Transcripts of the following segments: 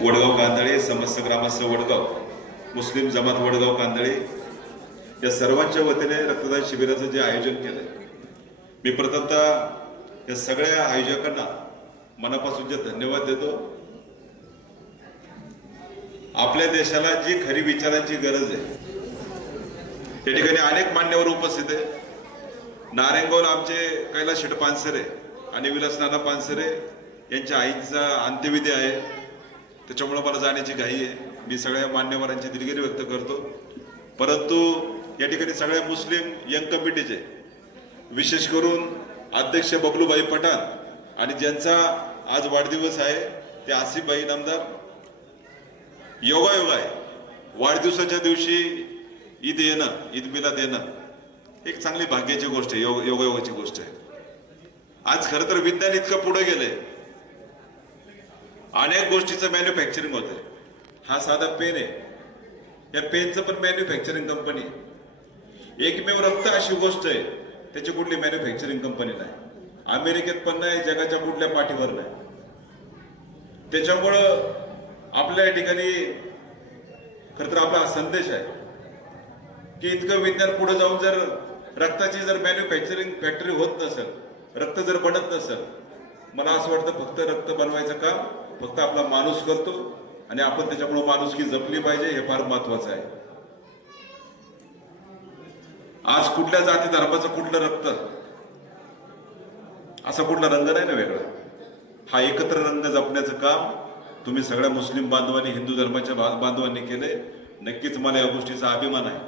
वडगाव कांदळे, समस्त ग्रामस्थ वडगाव, मुस्लिम जमात वडगाव कांदळे या सर्वांच्या वतीने रक्तदान शिबिराचं जे आयोजन केलंय, मी प्रथमतः या सगळ्या आयोजकांना मनापासून जे धन्यवाद देतो. आपल्या देशाला जी खरी विचारांची गरज आहे त्या ठिकाणी अनेक मान्यवर उपस्थित आहे. नारायणगावला आमचे कैलास शेठ पानसरे आणि विलास नाना पानसरे यांच्या आईचा अंत्यविधी आहे, त्याच्यामुळे मला जाण्याची घाई आहे. मी सगळ्या मान्यवरांची दिलगिरी व्यक्त करतो. परंतु या ठिकाणी सगळ्या मुस्लिम यंग कमिटीचे विशेष करून अध्यक्ष बबलूभाई पठाण आणि ज्यांचा आज वाढदिवस आहे ते आसिफभाई नामदार, योगायोग आहे वाढदिवसाच्या दिवशी ईद येणं, ईद मिलाद येणं एक चांगली भाग्याची गोष्ट आहे, योगायोगाची गोष्ट आहे. आज खरं तर विज्ञान इतकं पुढे गेलंय, अनेक गोष्टीचं मॅन्युफॅक्चरिंग होतंय. हा साधा पेन आहे, या पेनचं पण मॅन्युफॅक्चरिंग कंपनी आहे. एकमेव रक्त अशी गोष्ट आहे त्याची कुठली मॅन्युफॅक्चरिंग कंपनी नाही, अमेरिकेत पण नाही, जगाच्या कुठल्या पाठीवर नाही. त्याच्यामुळं आपल्या या ठिकाणी खरं तर आपला हा संदेश आहे की इतकं विज्ञान पुढे जाऊन जर रक्ताची जर मॅन्युफॅक्चरिंग फॅक्टरी होत नसेल, रक्त जर बनत नसेल, मला असं वाटतं फक्त रक्त बनवायचं काम फक्त आपला माणूस करतो आणि आपण त्याच्यामुळे माणुसकी जपली पाहिजे, हे फार महत्वाचं आहे. आज कुठल्या जाती धर्माचं कुठलं रक्त असा कुठला रंग नाही ना वेगळा. हा एकत्र रंग जपण्याचं काम तुम्ही सगळ्या मुस्लिम बांधवांनी, हिंदू धर्माच्या बांधवांनी केले. नक्कीच मला या गोष्टीचा अभिमान आहे.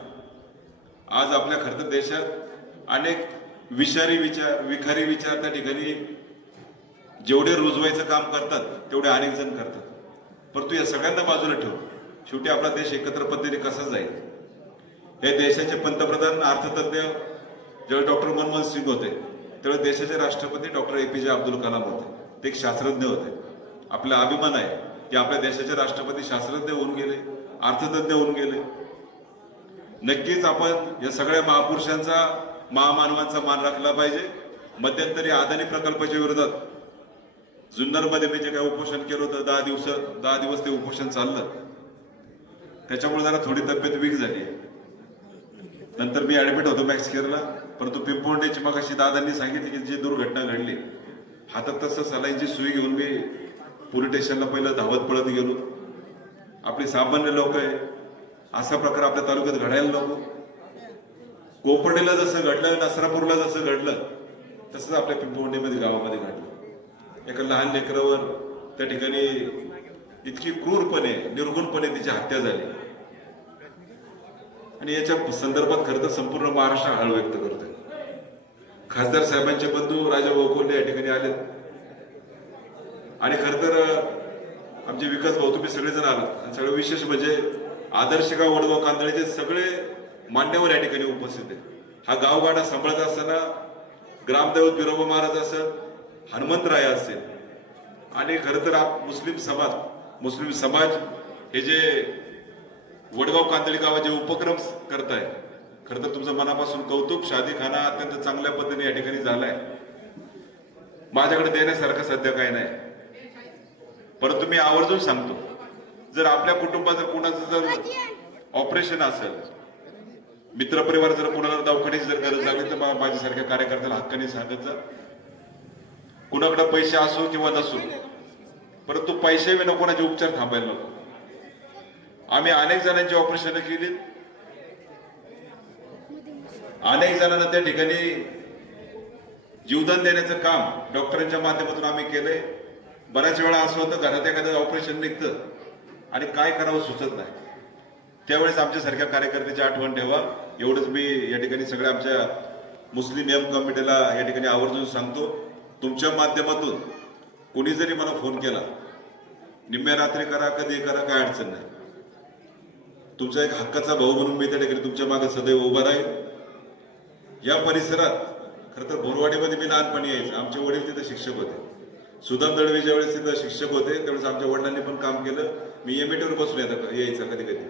आज आपल्या खरं तर देशात अनेक विखारी विचार त्या ठिकाणी जेवढे रुजवायचं काम करतात तेवढे अनेक जण करतात. परंतु या सगळ्यांना बाजूला ठेवू, शेवटी आपला देश एकत्र पद्धतीने कसा जाईल. हे देशाचे पंतप्रधान अर्थतज्ञ जेव्हा डॉक्टर मनमोहन सिंग होते तेव्हा देशाचे राष्ट्रपती डॉक्टर APJ अब्दुल कलाम होते. ते एक शास्त्रज्ञ होते. आपला अभिमान आहे की आपल्या देशाचे राष्ट्रपती शास्त्रज्ञ होऊन गेले, अर्थतज्ञ होऊन गेले. नक्कीच आपण या सगळ्या महापुरुषांचा, महामानवांचा मान राखला पाहिजे. मध्यंतरी अदानी प्रकल्पाच्या विरोधात जुन्नरमध्ये मी जे काही उपोषण केलं होतं 10 दिवस ते उपोषण चाललं, त्याच्यामुळे जरा थोडी तब्येत वीक झाली. नंतर मी ऍडमिट होतो मॅक्स केअरला. परंतु पिंपोंडेची मग अशी दादांनी सांगितली की जी दुर्घटना घडली, हातात तसं सलाईंची सुई घेऊन मी पोलीस स्टेशनला पहिलं धावत पळत गेलो. आपली सामान्य लोक आहे, असा प्रकार आपल्या तालुक्यात घडायला नको. कोपर्डीला जसं घडलं, नसरापूरला जसं घडलं, तसंच आपल्या पिंपोंडेमध्ये गावामध्ये घडलं. एका लहान लेकरावर त्या ठिकाणी इतकी क्रूरपणे, निर्गुणपणे तिची हत्या झाली. आणि याच्या संदर्भात खरं तर संपूर्ण महाराष्ट्र हळ व्यक्त करतोय. खासदार साहेबांचे बंधू राजाभाऊ कोल्हे या ठिकाणी आलेत आणि खरं तर आमचे विकास भाऊ तुम्ही सगळेजण आलात. आणि सगळं विशेष म्हणजे आदर्श गाव वडगाव कांदळेचे सगळे मान्यवर या ठिकाणी उपस्थित आहेत. हा गावगाडा सांभाळत असताना ग्रामदैवत बिरोबा महाराज असेल, हनुमंतराय असेल आणि खरं तर मुस्लिम समाज हे जे वडगाव कांदळी गावाचे उपक्रम करताय, खरं तर तुमचं मनापासून कौतुक. शादीखाना अत्यंत चांगल्या पद्धतीने या ठिकाणी झालाय. माझ्याकडे देण्यासारखं सध्या काही नाही, परंतु मी आवर्जून सांगतो, जर आपल्या कुटुंबात जर कोणाचं जर ऑपरेशन असेल, मित्रपरिवार जर कोणाला दवाखान्याची जर गरज लागली तर माझ्यासारख्या कार्यकर्त्याला हक्काने सांगत जा. कुणाकडे पैसे असो किंवा नसो, परंतु पैशाविना कोणाचे उपचार थांबायला नको. आम्ही अनेक जणांची ऑपरेशन केली, अनेक जणांना त्या ठिकाणी जीवदान देण्याचं काम डॉक्टरांच्या माध्यमातून आम्ही केलंय. बऱ्याच वेळा असं होतं घरात एखादं ऑपरेशन निघतं आणि काय करावं सुचत नाही, त्यावेळेस आमच्यासारख्या कार्यकर्त्याची आठवण ठेवा. एवढंच मी या ठिकाणी सगळ्या आमच्या मुस्लिम यंग कमिटीला या ठिकाणी आवर्जून सांगतो. तुमच्या माध्यमातून कोणी जरी मला फोन केला, निम्म्या रात्री करा, कधी करा, काय अडचण नाही. तुमचा एक हक्काचा भाऊ म्हणून मी त्या ठिकाणी तुमच्या मागे सदैव उभा राहील. या परिसरात खरं तर बोरवाडीमध्ये मी लहानपणी यायचं. आमचे वडील तिथे शिक्षक होते. सुदाम दळवी ज्यावेळेस तिथं शिक्षक होते त्यावेळेस आमच्या वडिलांनी पण काम केलं. मी एमएटीवर बसून यायचं कधी कधी.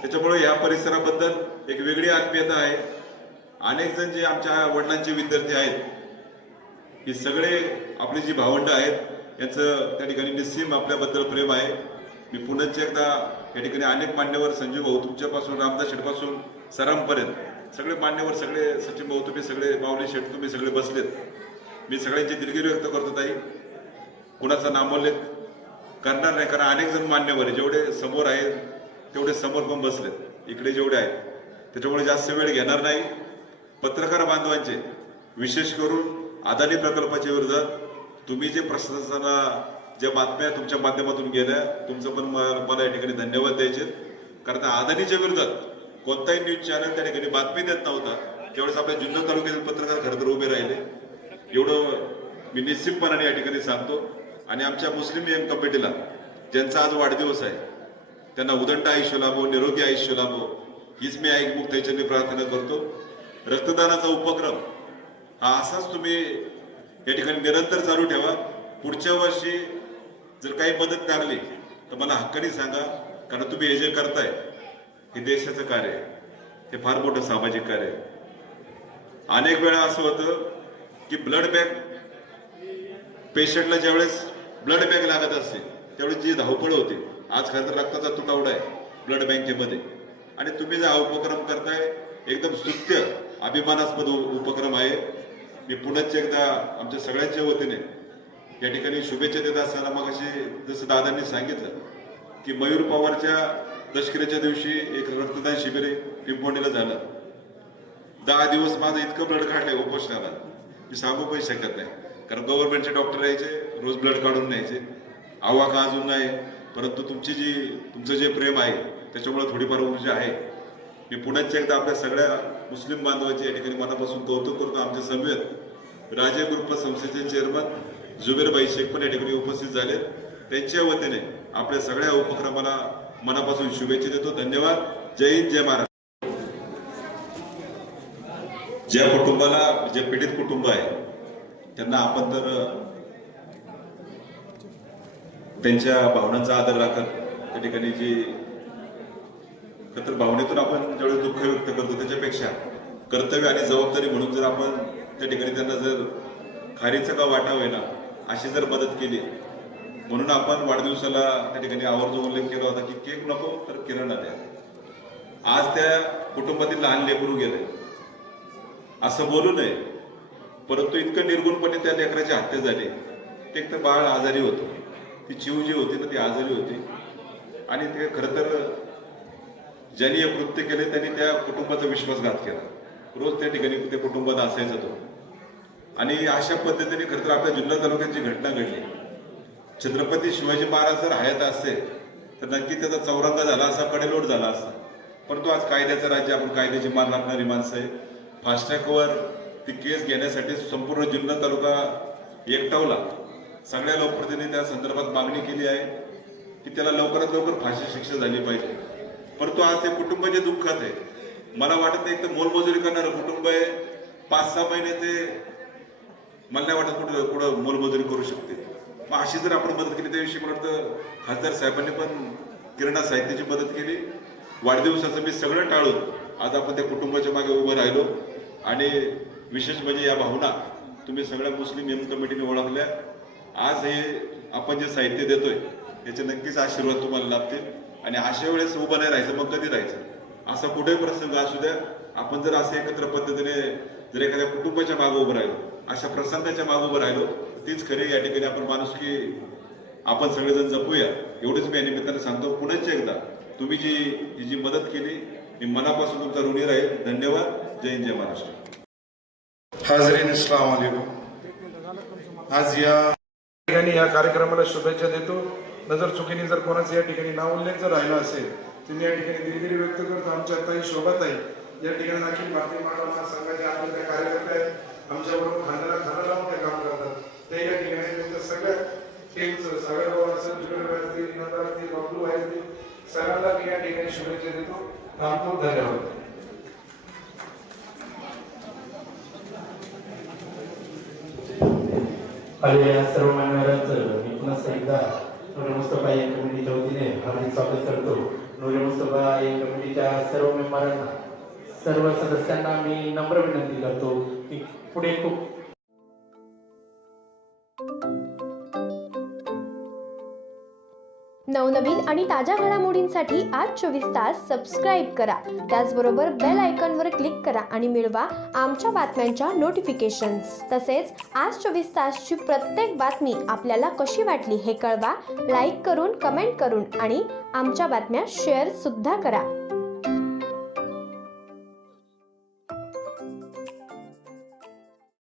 त्याच्यामुळे या परिसराबद्दल एक वेगळी आत्मीयता आहे. अनेक जण जे आमच्या वडिलांचे विद्यार्थी आहेत, हे सगळे आपली जी भावंड आहेत यांचं त्या ठिकाणी निस्सीम आपल्याबद्दल प्रेम आहे. मी पुन्हा एकदा या ठिकाणी अनेक मान्यवर, संजीव भाऊ तुमच्यापासून, रामदास शेठपासून सरांपर्यंत सगळे मान्यवर, सगळे सचिन भाऊ तुम्ही सगळे, माऊली शेठ तुम्ही सगळे बसलेत, मी सगळ्यांची दिलगिरी व्यक्त करतो ताई. कुणाचा नामोल्लेख करणार नाही, कारण अनेक जण मान्यवर आहे, जेवढे समोर आहेत तेवढे समोर पण बसलेत, इकडे जेवढे आहेत, त्याच्यामुळे जास्त वेळ घेणार नाही. पत्रकार बांधवांचे, विशेष करून अदानी प्रकल्पाच्या विरोधात तुम्ही जे प्रशासनाला ज्या बातम्या तुमच्या माध्यमातून गेल्या, तुमचं पण मला या ठिकाणी धन्यवाद द्यायचे. कारण अदानीच्या विरोधात कोणताही न्यूज चॅनल त्या ठिकाणी बातमी देत नव्हता, त्यावेळेस आपल्या जुन्नर तालुक्यातील पत्रकार खरं तर उभे राहिले, एवढं मी निश्चितपणाने या ठिकाणी सांगतो. आणि आमच्या मुस्लिम एम कमिटीला ज्यांचा आज वाढदिवस आहे, त्यांना उदंड आयुष्य लाभो, निरोगी आयुष्य लाभो, हीच मी ऐकमुक्त याच्याने प्रार्थना करतो. रक्तदानाचा उपक्रम हा असाच तुम्ही या ठिकाणी निरंतर चालू ठेवा. पुढच्या वर्षी जर काही मदत लागली तर मला हक्काने सांगा, कारण तुम्ही हे जे करताय हे देशाचं कार्य आहे, हे फार मोठं सामाजिक कार्य आहे. अनेक वेळा असं होतं की ब्लड बँक पेशंटला ज्यावेळेस ब्लड बँक लागत असते त्यावेळेस जी धावपळ होते, आज खरं तर रक्ताचा तुटवडा आहे ब्लड बँकेमध्ये, आणि तुम्ही जो हा उपक्रम करताय एकदम स्तुत्य अभिमानास्पद उपक्रम आहे. मी पुन्हा एकदा आमच्या सगळ्यांच्या वतीने या ठिकाणी शुभेच्छा देत असताना, मग अशी जसं दादांनी सांगितलं की मयूर पवारच्या दशकऱ्याच्या दिवशी एक रक्तदान शिबिर पिंपवणीला झालं. 10 दिवस माझं इतकं ब्लड काढलंय उपोषणाला, मी सांगू पण शकत नाही, कारण गव्हर्नमेंटचे डॉक्टर यायचे, रोज ब्लड काढून न्यायचे. आवाका अजून नाही, परंतु तुमचं जे प्रेम आहे त्याच्यामुळे थोडीफार ऊर्जा आहे. मी पुन्हा एकदा आपल्या सगळ्या मुस्लिम बांधवांचे या ठिकाणी मनापासून कौतुक करतो. आमच्या समवेत राजे ग्रुप संस्थेचे चेअरमन जुबेरभाई शेख पण या ठिकाणी उपस्थित झाले, त्यांच्या वतीने आपल्या सगळ्या उपक्रमाला मनापासून शुभेच्छा देतो. धन्यवाद. जय हिंद, जय महाराष्ट्र. ज्या कुटुंबाला, जे पीडित कुटुंब आहे त्यांना आपण तर त्यांच्या भावनांचा आदर राखत त्या ठिकाणी जी तर भावनेतून आपण ज्यावेळेस दुःख व्यक्त करतो, त्याच्यापेक्षा कर्तव्य आणि जबाबदारी म्हणून जर आपण त्या ठिकाणी त्यांना जर खारीचा का वाटा होईना अशी जर मदत केली, म्हणून आपण वाढदिवसाला त्या ठिकाणी आवर्जून उल्लेख केला होता की केक नको तर किराणा द्या. आज त्या कुटुंबातील लहान लेकरू गेले असं बोलू नये, परंतु इतकं निर्गुणपणे त्या लेकराची हत्या झाली. ते एक तर बाळ आजारी होतं, ती चिव जी होती ना ती आजारी होती, आणि ते खरं तर ज्यांनी हे कृत्य केले त्यांनी त्या कुटुंबाचा विश्वासघात केला. रोज त्या ठिकाणी त्या कुटुंबात असायचा तो, आणि अशा पद्धतीने खरं तर आपल्या जुन्नर तालुक्यात जी घटना घडली, छत्रपती शिवाजी महाराज जर हयात असते तर नक्की त्याचा चौरंग झाला असा, कडेलोट झाला असता. परंतु आज कायद्याचं राज्य, आपण कायद्याची मान राखणारी माणसं आहे. फास्टॅगवर ती केस घेण्यासाठी संपूर्ण जुन्नर तालुका एकटावला. सगळ्या लोकप्रतिनिधी त्या संदर्भात मागणी केली आहे की त्याला लवकरात लवकर फाशी शिक्षा झाली पाहिजे. परंतु आज ते कुटुंब जे दुःखात आहे, मला वाटत नाही, एक तर मोलमजुरी करणारं कुटुंब आहे, 5-6 महिने ते मला नाही वाटत कुठं मोलमजुरी करू शकते. मग अशी जर आपण मदत केली, त्याविषयी मला वाटतं खासदार साहेबांनी पण किराणा साहित्याची मदत केली. वाढदिवसाचं मी सगळं टाळून आज आपण त्या कुटुंबाच्या मागे उभं राहिलो, आणि विशेष म्हणजे या भावना तुम्ही सगळ्या मुस्लिम एम कमिटीने ओळखल्या. आज हे आपण जे साहित्य देतोय याचे नक्कीच आशीर्वाद तुम्हाला लाभतील, आणि अशा वेळेस उभं नाही राहायचं, मग कधी राहायचं, असा कुठेही प्रसंग असू द्या, आपण जर असं एकत्र पद्धतीने जर एखाद्या कुटुंबाच्या मागे उभं राहिलो, अशा प्रसंगाच्या मागे उभं राहिलो, तीच खरी या ठिकाणी आपण माणुसकी आपण सगळेजण जपूया. एवढंच मी या निमित्ताने सांगतो. पुन्हा एकदा तुम्ही जी मदत केली, मी मनापासून तुमचा ऋणी राहील. धन्यवाद. जय हिंद, जय महाराष्ट्र. हाजरीन, अस्सलाम वालेकुम. आज या ठिकाणी या कार्यक्रमाला शुभेच्छा देतो. नजर चुकीने जर कोणाचं या ठिकाणी नाव उल्लेख जर राहिला असेल, तुम्ही या ठिकाणी दिलगिरी व्यक्त करतो. आमच्या ताई शोभाताई या ठिकाणी अखिल भारतीय मानव महासंघाचे आपले कार्यकर्ते आहेत, आमच्याबरोबर खांद्याला लावून ते काम करतात. ते या ठिकाणी त्यांच्या सगळ्या टीमचं, सगळ्या असेल, जुगल नंतर बाबू आहेत, सगळ्यांना मी या ठिकाणी शुभेच्छा देतो. थांबतो. धन्यवाद. या सर्व मान्यवरांचं मी पुन्हा एकदा नूर मुस्तफा या कमिटीच्या वतीने हार्दिक स्वागत करतो. नूर मुस्तफा या कमिटीच्या सर्व मेंबरांना, सर्व सदस्यांना मी नम्र विनंती करतो की पुढे खूप नवनवीन आणि ताज्या घडामोडींसाठी आज 24 तास सबस्क्राईब करा. त्याचबरोबर बेल आयकॉनवर क्लिक करा आणि मिळवा आमच्या बातम्यांच्या नोटिफिकेशन्स. तसेच आज 24 तासची प्रत्येक बातमी आपल्याला कशी वाटली हे कळवा. लाईक करून, कमेंट करून आणि आमच्या बातम्या शेअर सुद्धा करा.